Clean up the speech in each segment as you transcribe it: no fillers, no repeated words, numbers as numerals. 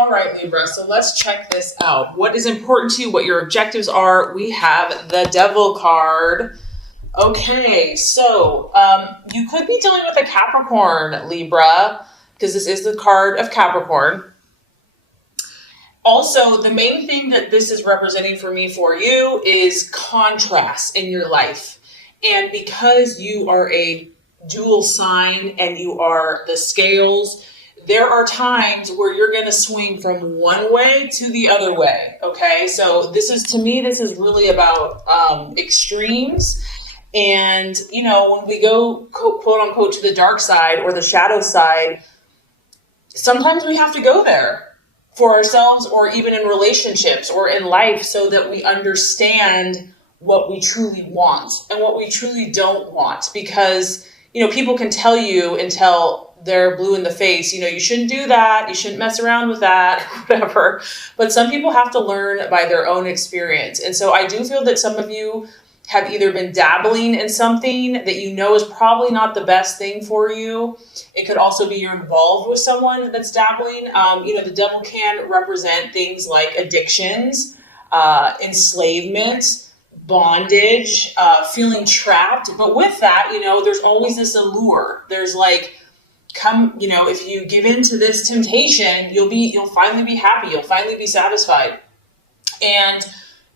All right, Libra, so let's check this out. What is important to you, what your objectives are? We have the Devil card. Okay, so you could be dealing with a Capricorn, Libra, because this is the card of Capricorn. Also, the main thing that this is representing for me for you is contrast in your life. And because you are a dual sign and you are the scales, there are times where you're going to swing from one way to the other way. Okay, so this is really about extremes. And, when we go quote unquote to the dark side or the shadow side, sometimes we have to go there for ourselves or even in relationships or in life so that we understand what we truly want and what we truly don't want. Because, people can tell you until they're blue in the face, you shouldn't do that, you shouldn't mess around with that, whatever. But some people have to learn by their own experience. And so I do feel that some of you have either been dabbling in something that is probably not the best thing for you. It could also be you're involved with someone that's dabbling. The devil can represent things like addictions, enslavement, bondage, feeling trapped. But with that, there's always this allure. There's if you give in to this temptation, you'll finally be happy. You'll finally be satisfied. And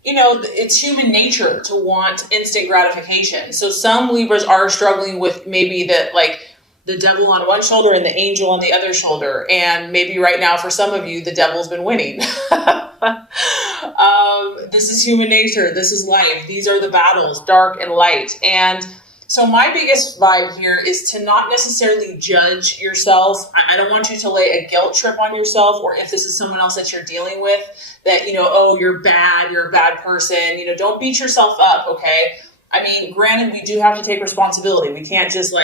it's human nature to want instant gratification. So some Libras are struggling with maybe the devil on one shoulder and the angel on the other shoulder. And maybe right now for some of you, the devil's been winning. This is human nature. This is life. These are the battles, dark and light. And so my biggest vibe here is to not necessarily judge yourself. I don't want you to lay a guilt trip on yourself, or if this is someone else that you're dealing with, that, you're bad, you're a bad person. Don't beat yourself up, okay? I mean, granted, we do have to take responsibility. We can't just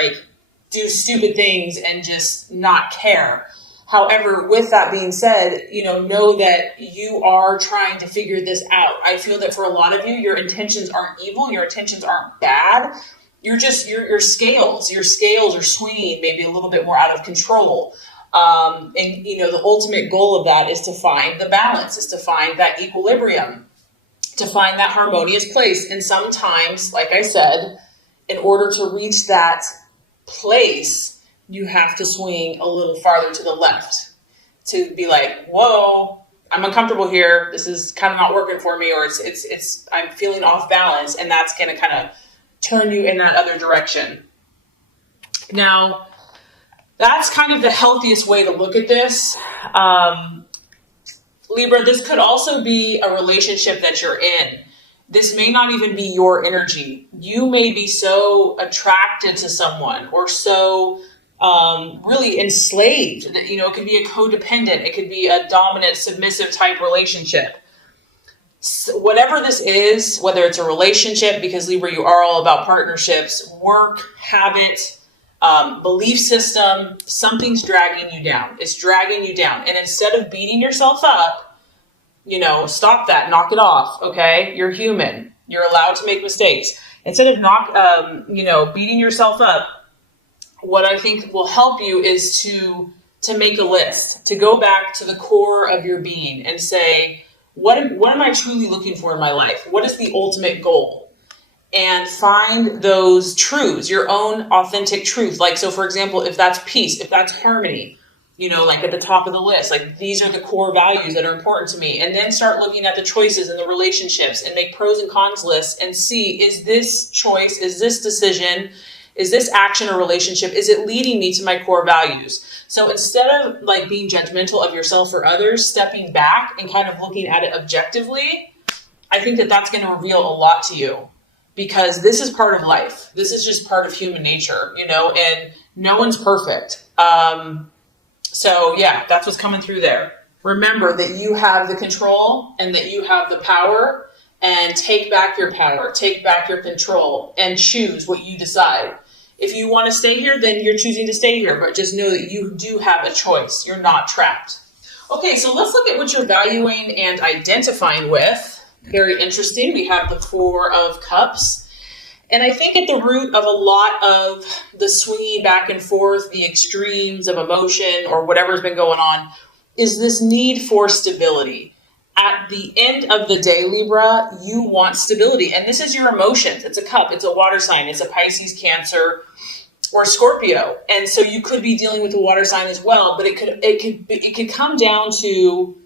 do stupid things and just not care. However, with that being said, know that you are trying to figure this out. I feel that for a lot of you, your intentions aren't evil. Your intentions aren't bad. You're just, your scales are swinging maybe a little bit more out of control. And the ultimate goal of that is to find the balance, is to find that equilibrium, to find that harmonious place. And sometimes, like I said, in order to reach that place, you have to swing a little farther to the left to be like, whoa, I'm uncomfortable here. This is kind of not working for me, or I'm feeling off balance. And that's going to kind of turn you in that other direction. Now, that's kind of the healthiest way to look at this. Libra, this could also be a relationship that you're in. This may not even be your energy. You may be so attracted to someone or so really enslaved that, it could be a codependent. It could be a dominant, submissive type relationship. So whatever this is, whether it's a relationship, because Libra, you are all about partnerships, work, habit, belief system, something's dragging you down. It's dragging you down. And instead of beating yourself up, stop that, knock it off. Okay. You're human. You're allowed to make mistakes. Instead of beating yourself up, what I think will help you is to make a list, to go back to the core of your being and say, what am I truly looking for in my life? What is the ultimate goal? And find those truths, your own authentic truth. So for example, if that's peace, if that's harmony, at the top of the list, these are the core values that are important to me. And then start looking at the choices and the relationships and make pros and cons lists and see, is this choice, is this decision, is this action or relationship, is it leading me to my core values? So instead of being judgmental of yourself or others, stepping back and kind of looking at it objectively, I think that that's going to reveal a lot to you, because this is part of life. This is just part of human nature, and no one's perfect. So yeah, that's what's coming through there. Remember that you have the control and that you have the power, and take back your power, take back your control, and choose what you decide. If you want to stay here, then you're choosing to stay here, but just know that you do have a choice. You're not trapped. Okay, so let's look at what you're valuing and identifying with. Very interesting. We have the Four of Cups. And I think at the root of a lot of the swinging back and forth, the extremes of emotion or whatever's been going on, is this need for stability. At the end of the day, Libra, you want stability. And this is your emotions. It's a cup, it's a water sign, it's a Pisces, Cancer, or Scorpio. And so you could be dealing with a water sign as well, but it could come down to,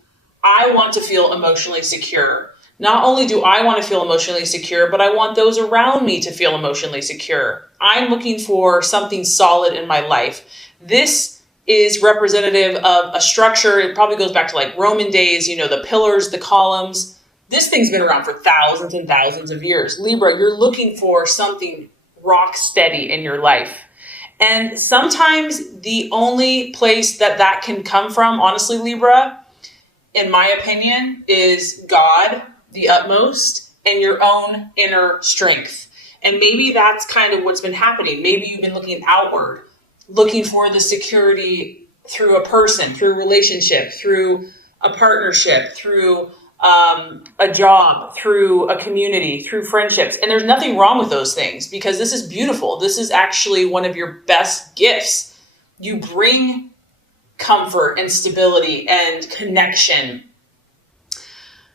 I want to feel emotionally secure. Not only do I want to feel emotionally secure, but I want those around me to feel emotionally secure. I'm looking for something solid in my life. This is representative of a structure. It probably goes back to like Roman days, the pillars, the columns. This thing's been around for thousands and thousands of years. Libra, you're looking for something rock steady in your life. And sometimes the only place that can come from, honestly, Libra, in my opinion, is God, the utmost, and your own inner strength. And maybe that's kind of what's been happening. Maybe you've been looking outward, looking for the security through a person, through a relationship, through a partnership, through a job, through a community, through friendships. And there's nothing wrong with those things, because this is beautiful. This is actually one of your best gifts. You bring comfort and stability and connection.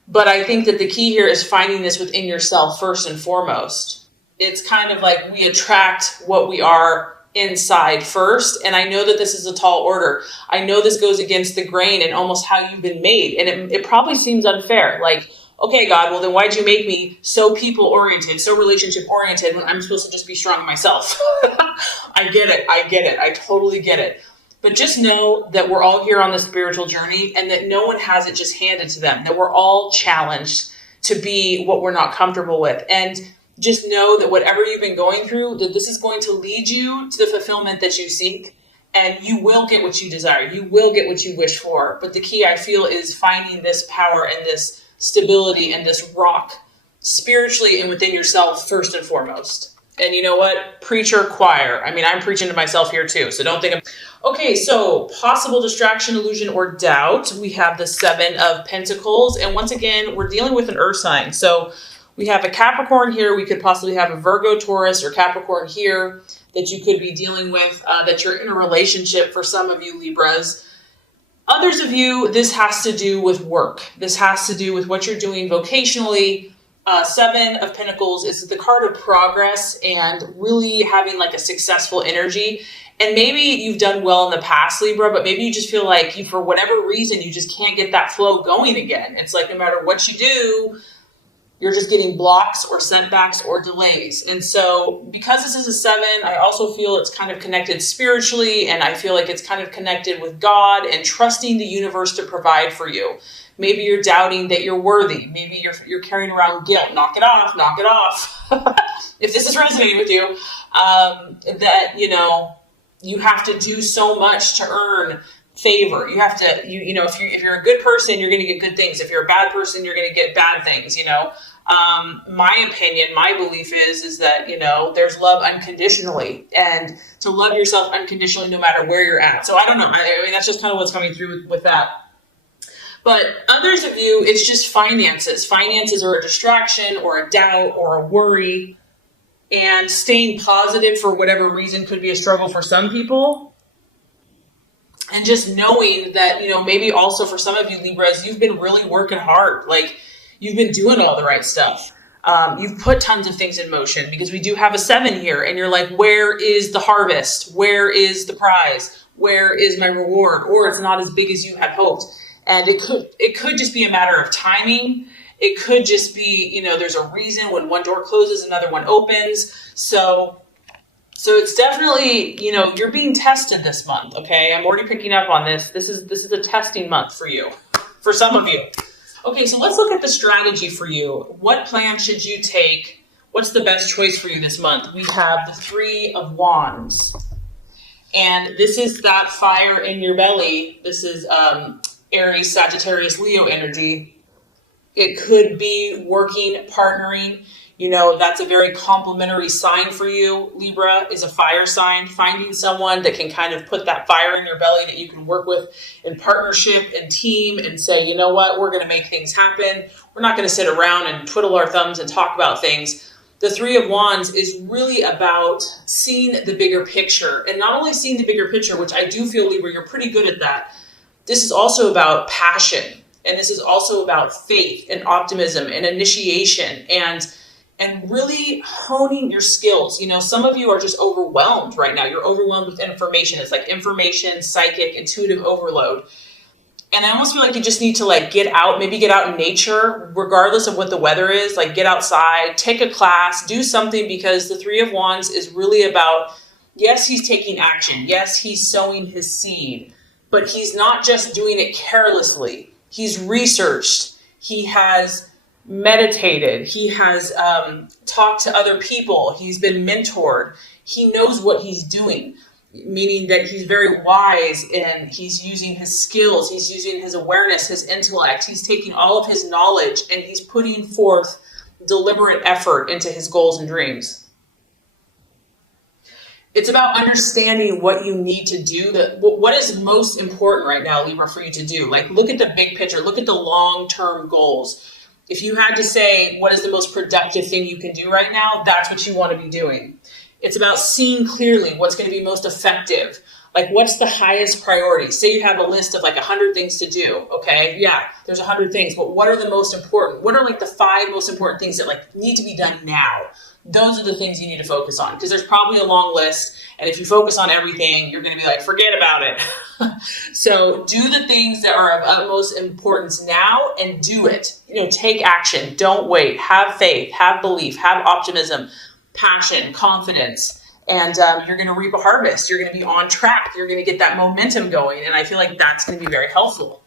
But I think that the key here is finding this within yourself first and foremost. It's kind of like we attract what we are inside first. And I know that this is a tall order. I know this goes against the grain and almost how you've been made. And it probably seems unfair. Like, okay, God, well then why'd you make me so people oriented, so relationship oriented when I'm supposed to just be strong myself? I get it. I totally get it. But just know that we're all here on the spiritual journey, and that no one has it just handed to them, that we're all challenged to be what we're not comfortable with. And just know that whatever you've been going through, that this is going to lead you to the fulfillment that you seek, and you will get what you desire. You will get what you wish for. But the key, I feel, is finding this power and this stability and this rock spiritually and within yourself first and foremost. And you know what? Preacher, choir. I mean, I'm preaching to myself here too, so don't think I'm... Okay, so possible distraction, illusion, or doubt. We have the 7 of Pentacles. And once again, we're dealing with an earth sign. So we have a Capricorn here. We could possibly have a Virgo, Taurus, or Capricorn here that you could be dealing with, that you're in a relationship for some of you Libras. Others of you, this has to do with work. This has to do with what you're doing vocationally. 7 of Pentacles is the card of progress and really having like a successful energy. And maybe you've done well in the past, Libra, but maybe you just feel like for whatever reason, you just can't get that flow going again. It's like no matter what you do, you're just getting blocks or setbacks or delays. And so because this is a 7, I also feel it's kind of connected spiritually, and I feel like it's kind of connected with God and trusting the universe to provide for you. Maybe you're doubting that you're worthy. Maybe you're carrying around guilt. Knock it off, knock it off. If this is resonating with you, that, you have to do so much to earn favor. You have to, if you're a good person, you're going to get good things. If you're a bad person, you're going to get bad things, My opinion, my belief is that, there's love unconditionally, and to love yourself unconditionally no matter where you're at. So I don't know. I mean, that's just kind of what's coming through with that. But others of you, it's just finances. Finances are a distraction or a doubt or a worry. And staying positive for whatever reason could be a struggle for some people. And just knowing that, maybe also for some of you Libras, you've been really working hard. Like you've been doing all the right stuff. You've put tons of things in motion, because we do have a 7 here, and you're like, where is the harvest? Where is the prize? Where is my reward? Or it's not as big as you had hoped. And it could just be a matter of timing. It could just be, there's a reason when one door closes, another one opens. So it's definitely, you're being tested this month. Okay. I'm already picking up on this. This is a testing month for you, for some of you. Okay. So let's look at the strategy for you. What plan should you take? What's the best choice for you this month? We have the 3 of Wands, and this is that fire in your belly. This is, Aries, Sagittarius, Leo energy. It could be working, partnering. That's a very complementary sign for you. Libra is a fire sign. Finding someone that can kind of put that fire in your belly that you can work with in partnership and team and say, you know what, we're going to make things happen. We're not going to sit around and twiddle our thumbs and talk about things. The 3 of Wands is really about seeing the bigger picture, and not only seeing the bigger picture, which I do feel, Libra, you're pretty good at that. this is also about passion. And this is also about faith and optimism and initiation and really honing your skills. Some of you are just overwhelmed right now. You're overwhelmed with information. It's like information, psychic, intuitive overload. And I almost feel like you just need to get out, maybe get out in nature, regardless of what the weather is, get outside, take a class, do something, because the Three of Wands is really about, yes, he's taking action. Yes, he's sowing his seed, but he's not just doing it carelessly. He's researched. He has meditated. He has talked to other people. He's been mentored. He knows what he's doing, meaning that he's very wise and he's using his skills. He's using his awareness, his intellect. He's taking all of his knowledge and he's putting forth deliberate effort into his goals and dreams. It's about understanding what you need to do, what is most important right now, Libra, for you to do. Look at the big picture, look at the long-term goals. If you had to say, what is the most productive thing you can do right now, that's what you want to be doing. It's about seeing clearly what's going to be most effective. What's the highest priority? Say you have a list of 100 things to do. Okay. Yeah, there's 100 things, but what are the most important? What are the 5 most important things that need to be done now? Those are the things you need to focus on, because there's probably a long list. And if you focus on everything, you're going to be forget about it. So do the things that are of utmost importance now and do it. Take action. Don't wait. Have faith, have belief, have optimism, passion, confidence, and you're going to reap a harvest. You're going to be on track. You're going to get that momentum going. And I feel like that's going to be very helpful.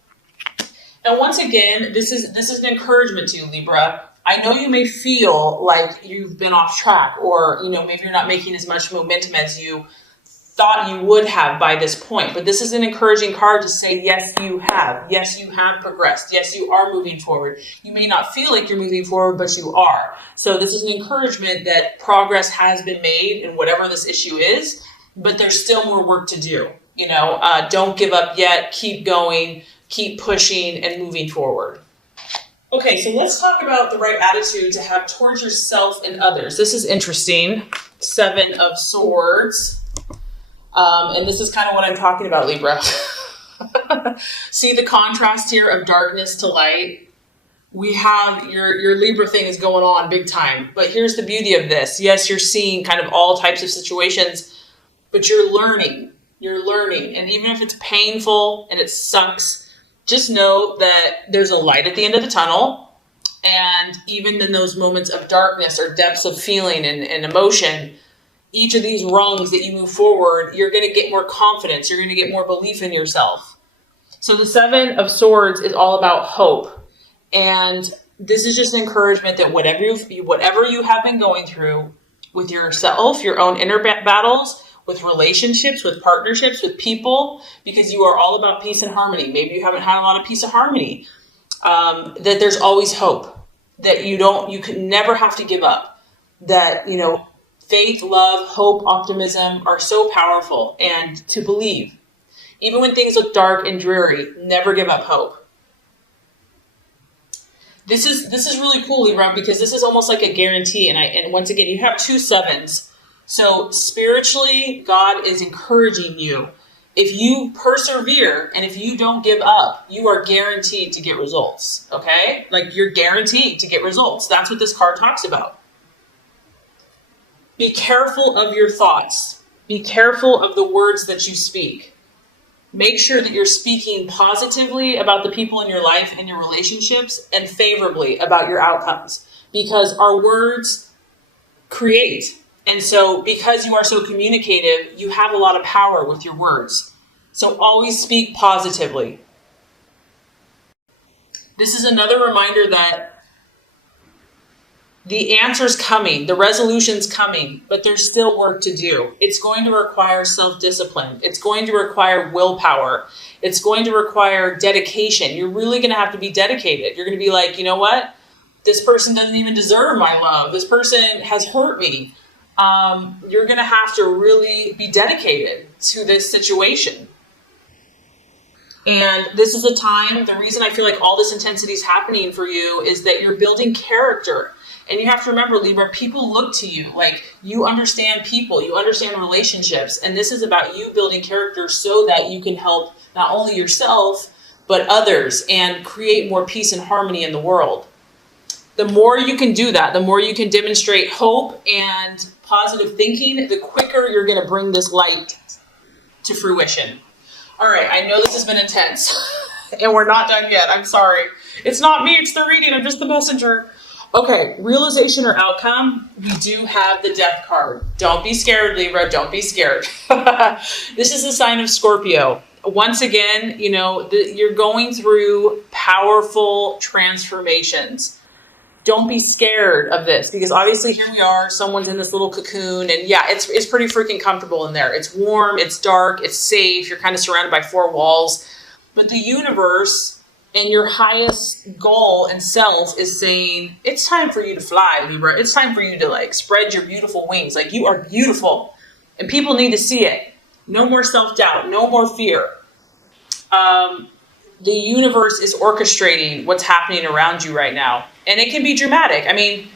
And once again, this is an encouragement to you, Libra. I know you may feel like you've been off track, or, maybe you're not making as much momentum as you thought you would have by this point. But this is an encouraging card to say, yes, you have. Yes, you have progressed. Yes, you are moving forward. You may not feel like you're moving forward, but you are. So this is an encouragement that progress has been made in whatever this issue is, but there's still more work to do. Don't give up yet. Keep going, keep pushing and moving forward. Okay, so let's talk about the right attitude to have towards yourself and others. This is interesting. 7 of Swords. And this is kind of what I'm talking about, Libra. See the contrast here of darkness to light? We have your Libra thing is going on big time. But here's the beauty of this. Yes, you're seeing kind of all types of situations, but you're learning. You're learning. And even if it's painful and it sucks, just know that there's a light at the end of the tunnel. And even in those moments of darkness or depths of feeling and emotion, each of these rungs that you move forward, you're going to get more confidence. You're going to get more belief in yourself. So the 7 of Swords is all about hope. And this is just an encouragement that whatever you have been going through with yourself, your own inner battles, with relationships, with partnerships, with people, because you are all about peace and harmony. Maybe you haven't had a lot of peace and harmony. That there's always hope. That you can never have to give up. That, faith, love, hope, optimism are so powerful, and to believe. Even when things look dark and dreary, never give up hope. This is really cool, Libra, because this is almost like a guarantee. And once again, you have 2 sevens. So spiritually, God is encouraging you. If you persevere and if you don't give up, you are guaranteed to get results. Okay? You're guaranteed to get results. That's what this card talks about. Be careful of your thoughts. Be careful of the words that you speak. Make sure that you're speaking positively about the people in your life and your relationships, and favorably about your outcomes, because our words create. And so because you are so communicative, you have a lot of power with your words. So always speak positively. This is another reminder that the answer's coming, the resolution's coming, but there's still work to do. It's going to require self-discipline. It's going to require willpower. It's going to require dedication. You're really going to have to be dedicated. You're going to be like, you know what? This person doesn't even deserve my love. This person has hurt me. You're going to have to really be dedicated to this situation. And this is a time, the reason I feel like all this intensity is happening for you is that you're building character. And you have to remember, Libra, people look to you. You understand people, you understand relationships. And this is about you building character so that you can help not only yourself, but others, and create more peace and harmony in the world. The more you can do that, the more you can demonstrate hope and positive thinking, the quicker you're going to bring this light to fruition. All right, I know this has been intense, and we're not done yet. I'm sorry. It's not me, it's the reading. I'm just the messenger. Okay, realization or outcome, we do have the death card. Don't be scared, Libra. Don't be scared. This is a sign of Scorpio. Once again, you're going through powerful transformations. Don't be scared of this, because obviously here we are, someone's in this little cocoon, and yeah, it's pretty freaking comfortable in there. It's warm, it's dark, it's safe, you're kind of surrounded by four walls. But the universe and your highest goal and self is saying, it's time for you to fly, Libra. It's time for you to spread your beautiful wings. You are beautiful, and people need to see it. No more self-doubt, no more fear. The universe is orchestrating what's happening around you right now. And it can be dramatic. I mean,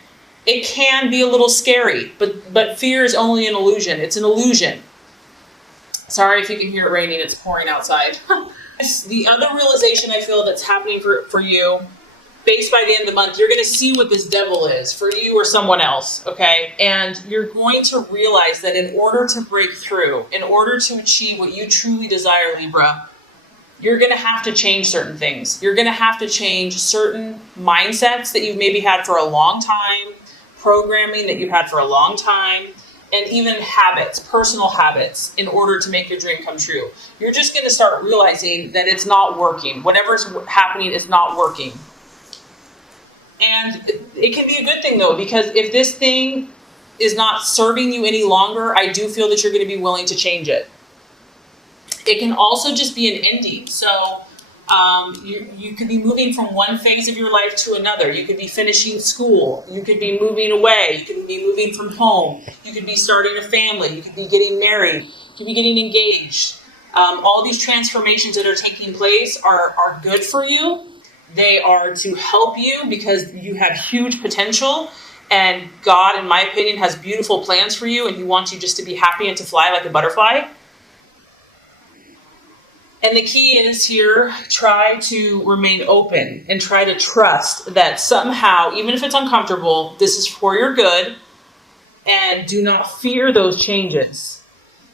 it can be a little scary, but fear is only an illusion. It's an illusion. Sorry if you can hear it raining. It's pouring outside. The other realization I feel that's happening for you, based by the end of the month, you're going to see what this devil is for you or someone else, okay? And you're going to realize that in order to break through, in order to achieve what you truly desire, Libra, you're going to have to change certain things. You're going to have to change certain mindsets that you've maybe had for a long time, programming that you've had for a long time, and even habits, personal habits, in order to make your dream come true. You're just going to start realizing that it's not working. Whatever's happening is not working. And it can be a good thing, though, because if this thing is not serving you any longer, I do feel that you're going to be willing to change it. It can also just be an ending. So you could be moving from one phase of your life to another. You could be finishing school. You could be moving away. You could be moving from home. You could be starting a family. You could be getting married. You could be getting engaged. All these transformations that are taking place are good for you. They are to help you because you have huge potential. And God, in my opinion, has beautiful plans for you. And He wants you just to be happy and to fly like a butterfly. And the key is here, try to remain open and try to trust that somehow, even if it's uncomfortable, this is for your good. And do not fear those changes.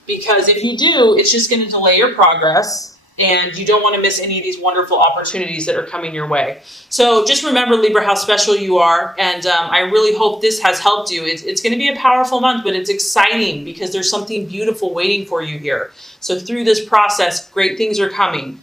Because if you do, it's just going to delay your progress. And you don't want to miss any of these wonderful opportunities that are coming your way. So just remember, Libra, how special you are. And I really hope this has helped you. It's going to be a powerful month, but it's exciting because there's something beautiful waiting for you here. So through this process, great things are coming.